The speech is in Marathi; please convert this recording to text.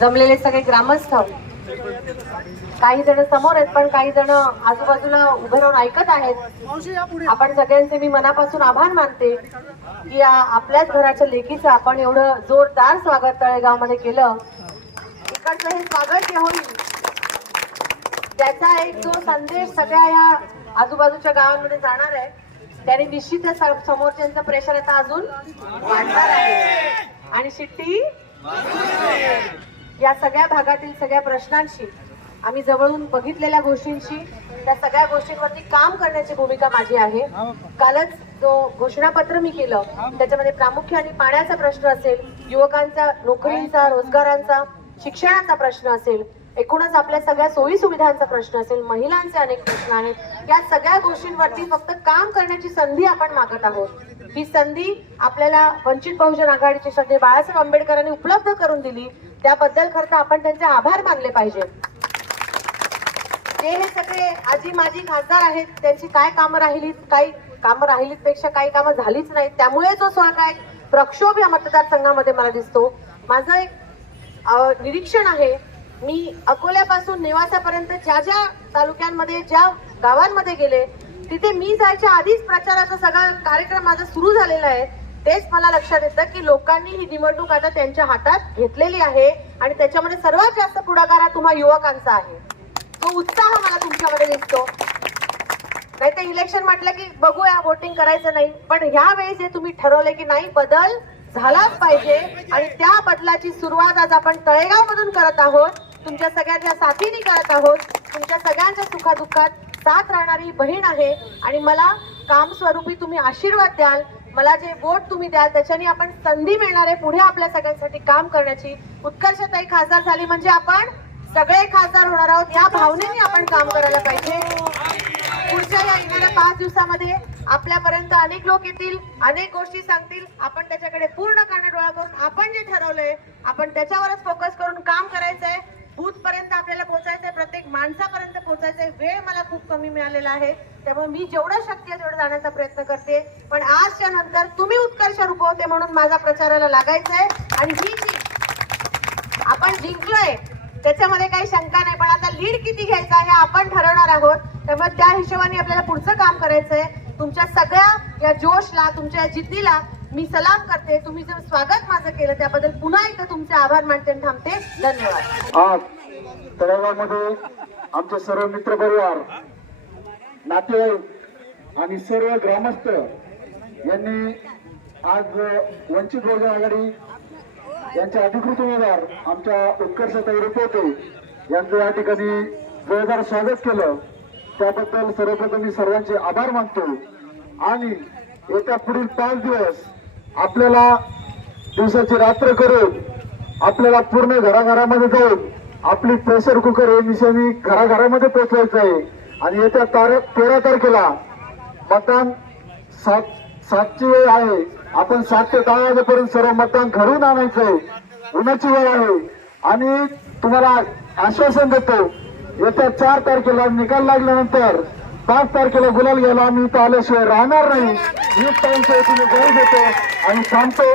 जमलेले सगळे ग्रामस्थ. काही जण समोर आहेत पण काही जण आजूबाजूला उभे राहून ऐकत आहेत. आपण सगळ्यांचे मी मनापासून आभार मानते की या आपल्याच घराच्या लेखीचं आपण एवढं जोरदार स्वागत तळेगावमध्ये केलं. इकडचं हे स्वागत जे होईल त्याचा एक जो संदेश सगळ्या या आजूबाजूच्या गावांमध्ये जाणार आहे त्याने निश्चितच स- समोरच्यांचं प्रेशर आता अजून वाढणार आहे. आणि शिट्टी? या सगळ्या भागातील सगळ्या प्रश्नांशी आम्ही जवळून बघितलेल्या गोष्टींशी त्या सगळ्या गोष्टींवरती काम करण्याची भूमिका माझी आहे. कालच जो घोषणापत्र मी केलं त्याच्यामध्ये प्रामुख्याने पाण्याचा प्रश्न असेल युवकांचा नोकरींचा रोजगारांचा शिक्षणाचा प्रश्न असेल एकूणच आपल्या सगळ्या सोयी सुविधांचा प्रश्न असेल महिलांचे अनेक प्रश्न आहेत. या सगळ्या गोष्टींवरती फक्त काम करण्याची संधी आपण मागत आहोत. ही संधी आपल्याला वंचित बहुजन आघाडीचे श्रद्धे बाळासाहेब आंबेडकरांनी उपलब्ध करून दिली. त्याबद्दल खरं तर आपण त्यांचे आभार मानले पाहिजेत जे हे सगळे आजी माजी खासदार आहेत त्यांची काय कामं राहिलीत काही कामं राहिलीत पेक्षा काही कामं झालीच नाहीत. त्यामुळे जो स्वतः एक प्रक्षोभ या मतदारसंघामध्ये मला दिसतो. माझं एक निरीक्षण आहे मी अकोल्यापासून निवासापर्यंत ज्या ज्या तालुक्यांमध्ये ज्या गावांमध्ये गेले तिथे मी जायच्या आधीच प्रचाराचा सगळा कार्यक्रम माझा सुरू झालेला आहे. तेच मला लक्षात येतं की लोकांनी ही निवडणूक आता त्यांच्या हातात घेतलेली आहे आणि त्याच्यामध्ये सर्वात जास्त पुढाकार हा तुम्हा युवकांचा आहे. तो उत्साह मला तुमच्यामध्ये दिसतो. नाही तर इलेक्शन म्हटलं की बघूया वोटिंग करायचं नाही. पण ह्या जे तुम्ही ठरवले की नाही बदल झालाच पाहिजे आणि त्या बदलाची सुरुवात आज आपण तळेगाव मधून करत आहोत. तुमच्या सगळ्यांच्या साथीने करत आहोत. तुमच्या सगळ्यांच्या सुखादुःखात साथ राहणारी बहीण आहे आणि मला काम स्वरूपी तुम्ही आशीर्वाद द्याल. मला जे वोट तुम्ही द्याल त्याच्याने आपण संधी मिळणार आहे पुढे आपल्या सगळ्यांसाठी काम करण्याची उत्कर्षताई खासदार झाली म्हणजे आपण सगळे खासदार होणार आहोत. या भावनेने आपण काम करायला पाहिजे. पुढच्या या येणाऱ्या पाच दिवसामध्ये आपल्यापर्यंत अनेक लोक येतील अनेक गोष्टी सांगतील. आपण त्याच्याकडे पूर्ण काना डोळा करून आपण जे ठरवलंय आपण त्याच्यावरच फोकस करून काम करायचंय. प्रत्येक माणसापर्यंत पोहोचायचा वेळ मला खूप कमी मिळालेला आहे. त्यामुळे मी जेवढं शक्य आहे तेवढं जाण्याचा प्रयत्न करते. पण आजच्या नंतर तुम्ही उत्कर्ष रूप होते म्हणून माझा प्रचाराला लागायचंय आणि ही जी आपण जिंकलोय त्याच्यामध्ये काही शंका नाही. पण आता लीड किती घ्यायचा हे आपण ठरवणार आहोत. त्यामुळे त्या हिशोबाने आपल्याला पुढचं काम करायचंय तुमच्या सगळ्या या जोशला तुमच्या या जिद्दीला मी सलाम करते. तुम्ही जे स्वागत माझं केलं त्याबद्दल पुन्हा एकदा तुमचे आभार मानते आणि थांबते. धन्यवाद. तळागावमध्ये आमचे सर्व मित्र परिवार नातेवाईक आणि सर्व ग्रामस्थ यांनी आज वंचित बहुजन आघाडी यांचे अधिकृत उमेदवार आमच्या उत्कर्षताई रुपवते यांचं या ठिकाणी जोरदार स्वागत केलं. त्याबद्दल सर्वप्रथम मी सर्वांचे आभार मानतो. आणि येत्या पुढील पाच दिवस आपल्याला दिवसाची रात्र करून आपल्याला पूर्ण घराघरामध्ये जाऊन आपली प्रेशर कुकर हे निशाणी घराघरामध्ये पोहोचवायचं आहे आणि येत्या तार तेरा तारखेला मतदान सात सातची वेळ आहे. आपण सात ते दहा वाजेपर्यंत सर्व मतदान घरून आणायचं आहे उन्हाची वेळ आहे. आणि तुम्हाला आश्वासन देतो येत्या चार तारखेला निकाल लागल्यानंतर पाच तारखेला गुलाल घ्यायला आम्ही इथं आल्याशिवाय राहणार नाही. वीस तारखेला तुम्ही गरज देतो आणि सांगतो